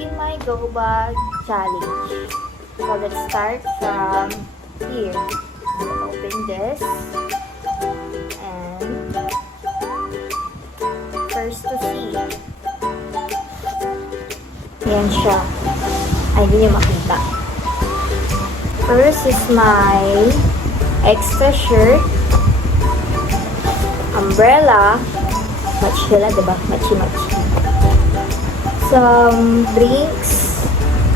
in my go bag challenge. So let's start from here. Open this. And first to see. Yan siya. Ay, hindi niyo makita. First is my extra shirt. Umbrella. Match sila, diba? Matchy-matchy. Some drinks.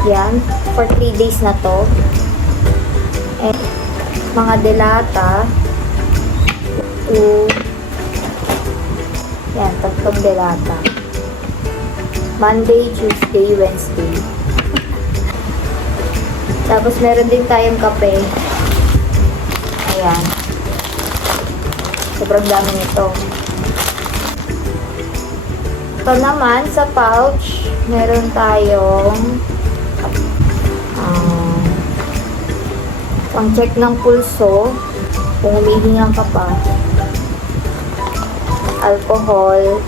Yan. For 3 days na to. And mga delata. Yan, 3 delata. Monday, Tuesday, Wednesday. Tapos meron din tayong kape. Ayan. Sobrang dami nito. Ito naman, sa pouch, meron tayong pang-check ng pulso, kung humihinga ka pa. Alcohol,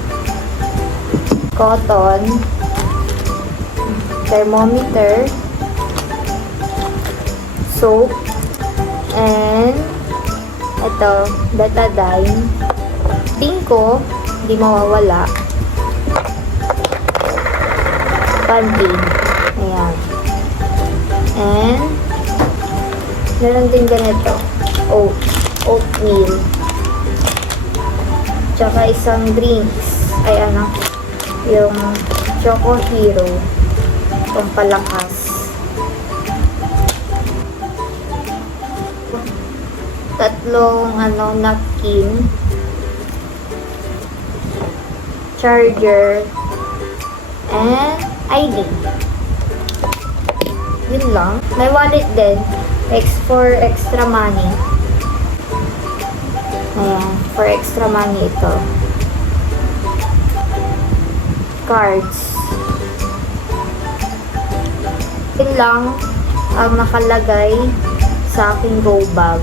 cotton, thermometer, soap, and ito, betadine. Tingko, hindi mawawala. Pantene. Ayan. And meron din ganito. Oatmeal. Tsaka isang drinks. Ay ano, yung Choco Hero. Pampalakas. Tatlong napkin. Charger. And ID. Yun lang. May wallet din. For extra money. Ayan. For extra money ito. Cards. Yun lang ang nakalagay sa aking go bag.